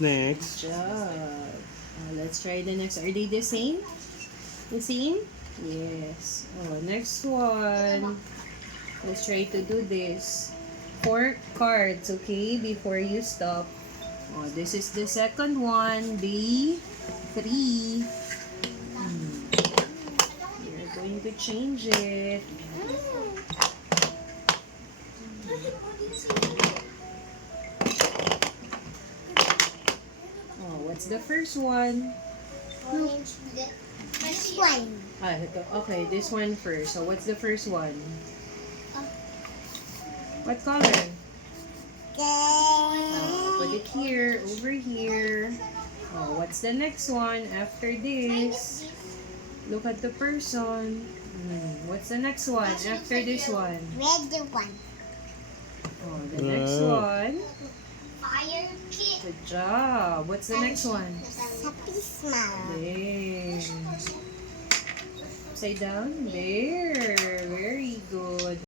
Next. Good job. Let's try the next. Are they the same? The same? Yes. Next one. Let's try to do this. 4 cards, okay? Before you stop. This is the second one. Day 3. We're going to change it. What's the first one? Orange. This one. Okay, this one first. So, what's the first one? What color? Put it here, over here. What's the next one after this? Look at the person. What's the next one after this one? Red one. The next one. Fire kit. Good job. What's the next one? Happy smile. There. Upside down. There. Very good.